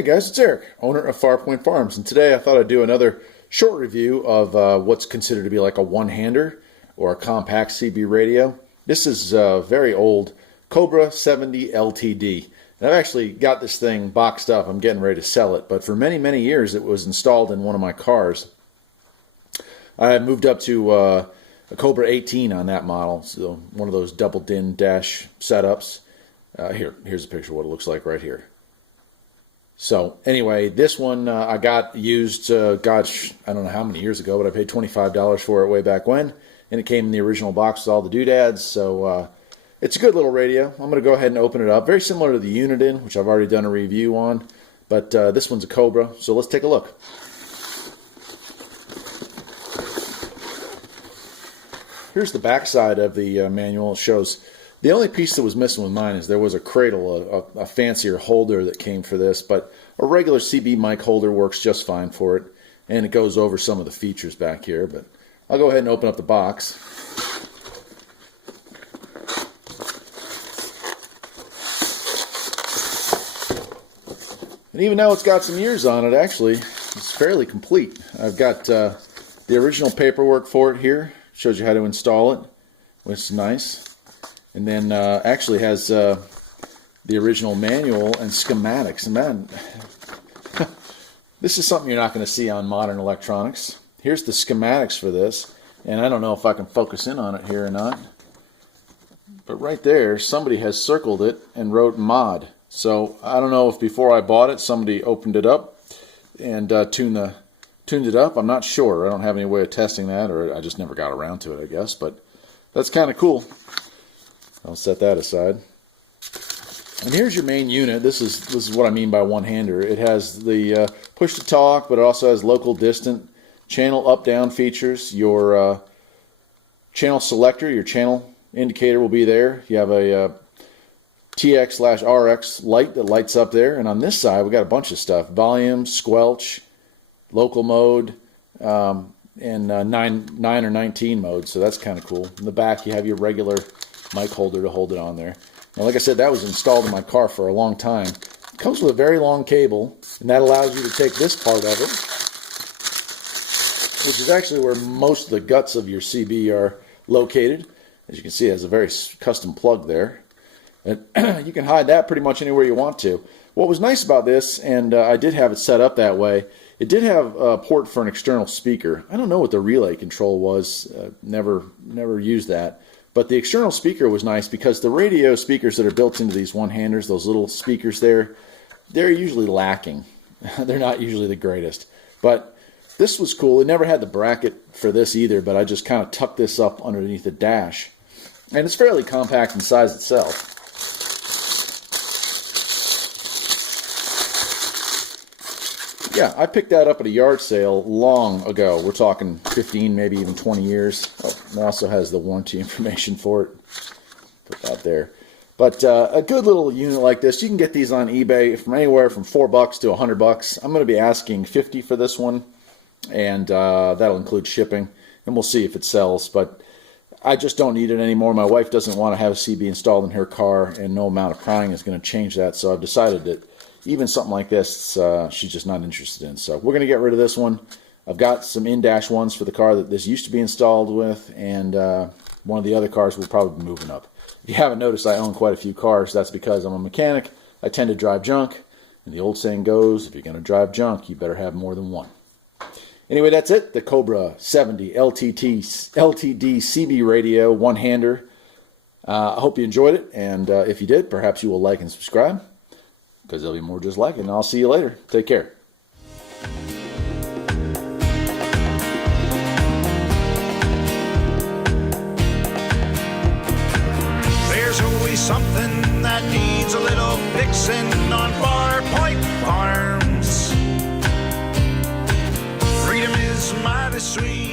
Hey guys, it's Eric, owner of Farpoint Farms, and today I thought I'd do another short review of what's considered to be like a one-hander or a compact CB radio. This is a very old Cobra 70 LTD. And I've actually got this thing boxed up. I'm getting ready to sell it, but for many, many years it was installed in one of my cars. I moved up to a Cobra 18 on that model, so one of those double DIN dash setups. Here's a picture of what it looks like right here. So anyway, this one I got used, gosh, I don't know how many years ago, but I paid $25 for it way back when, and it came in the original box with all the doodads, so it's a good little radio. I'm going to go ahead and open it up. Very similar to the Uniden, which I've already done a review on, but this one's a Cobra, so let's take a look. Here's the back side of the manual. It shows the only piece that was missing with mine is there was a cradle, a fancier holder that came for this, but a regular CB mic holder works just fine for it, and it goes over some of the features back here. But I'll go ahead and open up the box. And even though it's got some years on it, actually, it's fairly complete. I've got the original paperwork for it here. Shows you how to install it, which is nice. And then actually has the original manual and schematics. And man, this is something you're not going to see on modern electronics. Here's the schematics for this. And I don't know if I can focus in on it here or not. But right there, somebody has circled it and wrote mod. So I don't know if before I bought it, somebody opened it up and tuned it up. I'm not sure. I don't have any way of testing that, or I just never got around to it, I guess. But that's kind of cool. I'll set that aside. And here's your main unit. This is what I mean by one-hander. It has the push-to-talk, but it also has local distant, channel up-down features. Your channel selector, your channel indicator will be there. You have a TX/RX light that lights up there. And on this side, we got a bunch of stuff. Volume, squelch, local mode, and 9 or 19 mode. So that's kind of cool. In the back, you have your regular mic holder to hold it on there. Now, like I said, that was installed in my car for a long time. It comes with a very long cable, and that allows you to take this part of it, which is actually where most of the guts of your CB are located. As you can see, it has a very custom plug there. And you can hide that pretty much anywhere you want to. What was nice about this, and I did have it set up that way, it did have a port for an external speaker. I don't know what the relay control was. Never used that. But the external speaker was nice because the radio speakers that are built into these one-handers, those little speakers there, they're usually lacking. They're not usually the greatest. But this was cool. It never had the bracket for this either, but I just kind of tucked this up underneath the dash. And it's fairly compact in size itself. Yeah, I picked that up at a yard sale long ago. We're talking 15, maybe even 20 years. Oh, it also has the warranty information for it. Put that there. But a good little unit like this, you can get these on eBay from anywhere from $4 to $100. I'm going to be asking $50 for this one, and that'll include shipping. And we'll see if it sells. But I just don't need it anymore. My wife doesn't want to have a CB installed in her car, and no amount of prying is going to change that. So I've decided that even something like this, she's just not interested in. So we're going to get rid of this one. I've got some in-dash ones for the car that this used to be installed with, and one of the other cars will probably be moving up. If you haven't noticed, I own quite a few cars. That's because I'm a mechanic. I tend to drive junk, and the old saying goes, if you're going to drive junk, you better have more than one. Anyway, that's it. The Cobra 70 LTD CB radio, one-hander. I hope you enjoyed it, and if you did, perhaps you will like and subscribe, because there'll be more just like it. And I'll see you later. Take care. There's always something that needs a little fixing on Farpoint Farms. Freedom is mighty sweet.